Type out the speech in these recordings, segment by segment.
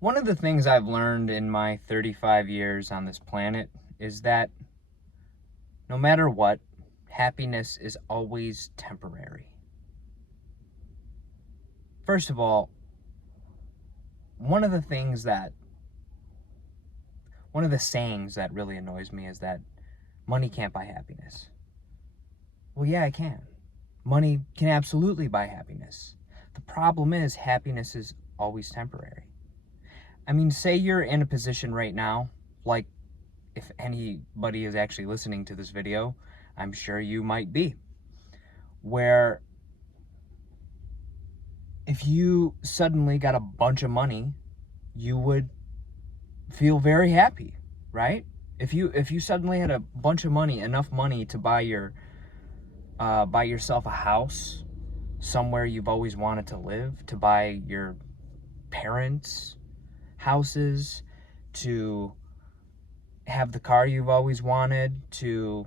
One of the things I've learned in my 35 years on this planet is that no matter what, happiness is always temporary. First of all, one of the things that, one of the sayings that really annoys me is that money can't buy happiness. Well, yeah, it can. Money can absolutely buy happiness. The problem is happiness is always temporary. I mean, say you're in a position right now, like if anybody is actually listening to this video, I'm sure you might be, where if you suddenly got a bunch of money, you would feel very happy, right? If you suddenly had a bunch of money, enough money to buy yourself a house somewhere you've always wanted to live, to buy your parents houses, to have the car you've always wanted, to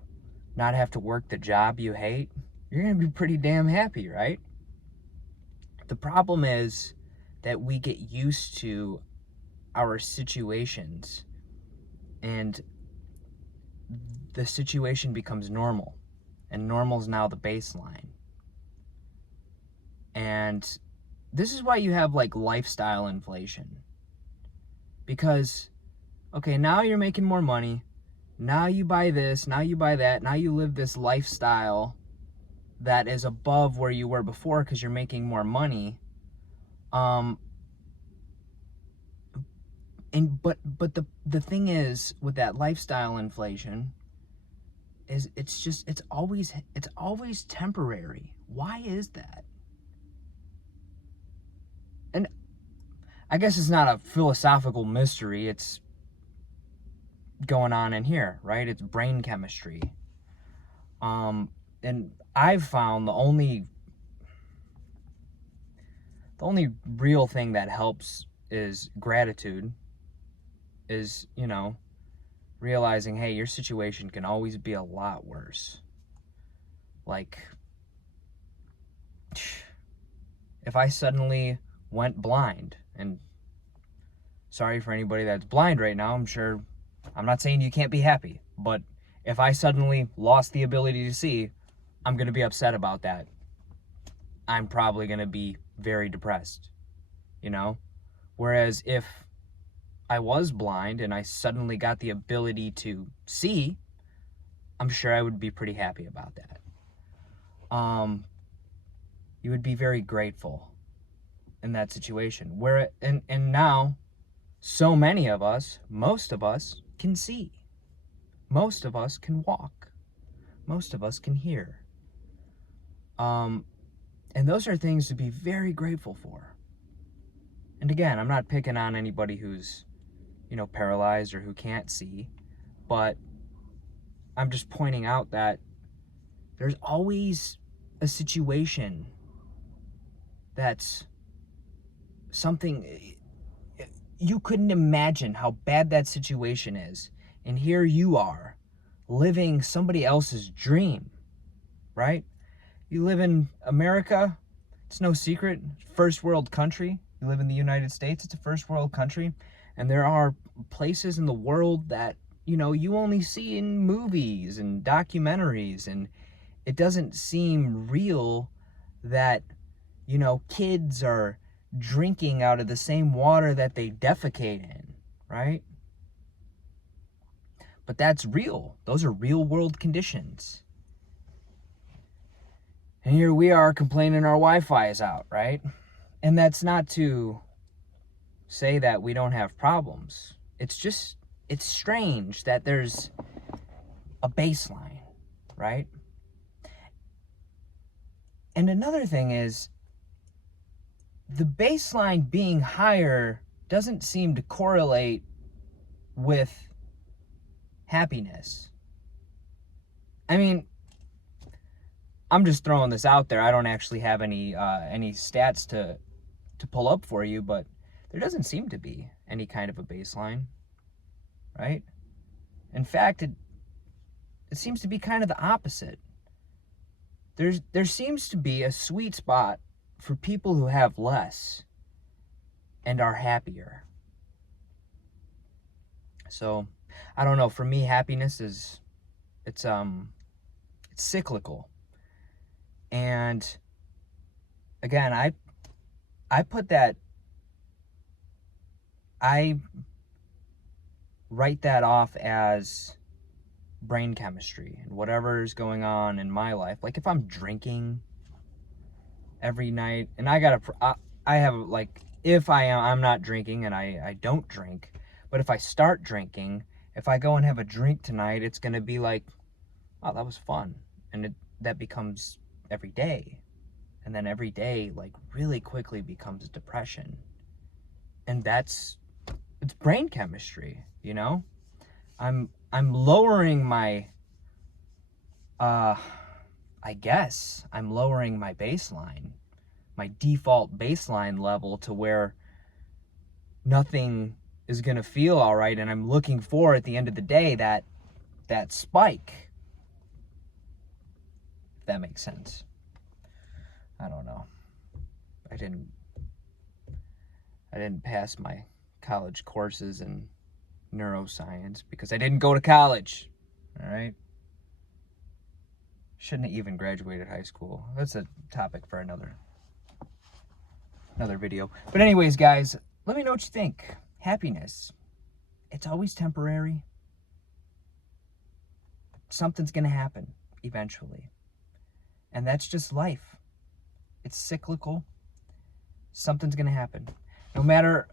not have to work the job you hate, you're going to be pretty damn happy, right? The problem is that we get used to our situations and the situation becomes normal, and normal is now the baseline. And this is why you have like lifestyle inflation, because okay, now you're making more money, now you buy this, now you buy that, now you live this lifestyle that is above where you were before because you're making more money. But the thing is with that lifestyle inflation is it's always temporary. Why is that? And I guess it's not a philosophical mystery. It's going on in here, right? It's brain chemistry. And I've found the only real thing that helps is gratitude, is, realizing, hey, your situation can always be a lot worse. Like, if I suddenly went blind, and sorry for anybody that's blind right now, I'm not saying you can't be happy, but if I suddenly lost the ability to see, I'm going to be upset about that. I'm probably going to be very depressed, Whereas if I was blind and I suddenly got the ability to see, I'm sure I would be pretty happy about that. You would be very grateful in that situation. And now, so many of us, most of us, can see. Most of us can walk. Most of us can hear. And those are things to be very grateful for. And again, I'm not picking on anybody who's, paralyzed or who can't see, but I'm just pointing out that there's always a situation that's something you couldn't imagine how bad that situation is. And here you are living somebody else's dream, right? You live in America, it's no secret, first world country. You live in the United States, it's a first world country. And there are places in the world that, you only see in movies and documentaries. And it doesn't seem real that, kids are drinking out of the same water that they defecate in, right? But that's real. Those are real world conditions. And here we are complaining our Wi-Fi is out, right? And that's not to say that we don't have problems. It's strange that there's a baseline, right? And another thing is, the baseline being higher doesn't seem to correlate with happiness. I mean, I'm just throwing this out there. I don't actually have any stats to pull up for you, but there doesn't seem to be any kind of a baseline, right? In fact, it seems to be kind of the opposite. There seems to be a sweet spot for people who have less and are happier. So, I don't know. For me, happiness is, it's cyclical. And again, I put that, I write that off as brain chemistry and whatever is going on in my life. Like if I'm drinking every night, and I have like, if I'm not drinking and I don't drink, but if I start drinking, if I go and have a drink tonight, it's gonna be like, oh, that was fun, and that becomes every day, and then every day like really quickly becomes depression, and it's brain chemistry, you know. I'm lowering my I guess I'm lowering my baseline, my default baseline level, to where nothing is going to feel all right, and I'm looking for, at the end of the day, that spike. If that makes sense. I don't know. I didn't pass my college courses in neuroscience because I didn't go to college. All right? Shouldn't have even graduated high school. That's a topic for another video. But anyways, guys, let me know what you think. Happiness, it's always temporary. Something's going to happen eventually. And that's just life. It's cyclical. Something's going to happen. No matter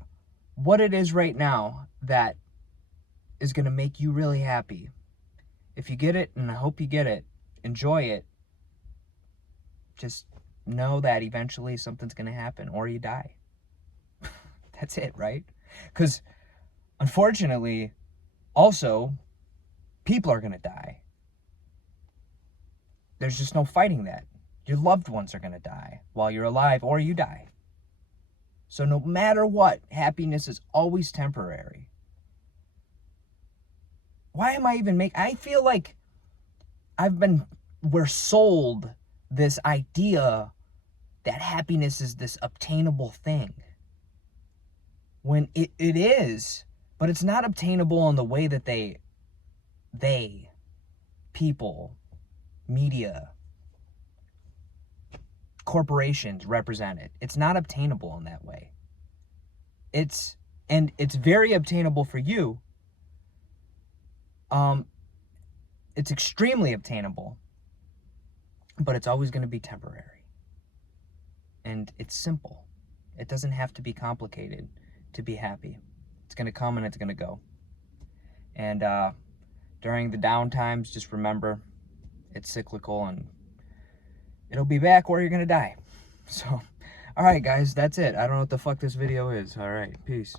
what it is right now that is going to make you really happy, if you get it, and I hope you get it, enjoy it, just know that eventually something's going to happen, or you die. That's it, right? Because unfortunately, also, people are going to die. There's just no fighting that. Your loved ones are going to die while you're alive, or you die. So no matter what, happiness is always temporary. Why am I even I feel like we're sold this idea that happiness is this obtainable thing. When it is, but it's not obtainable in the way that people, media, corporations represent it. It's not obtainable in that way. It's very obtainable for you. It's extremely obtainable, but it's always going to be temporary. And it's simple. It doesn't have to be complicated to be happy. It's going to come and it's going to go. And during the down times, just remember, it's cyclical, and it'll be back, or you're going to die. So, all right, guys, that's it. I don't know what the fuck this video is. All right, peace.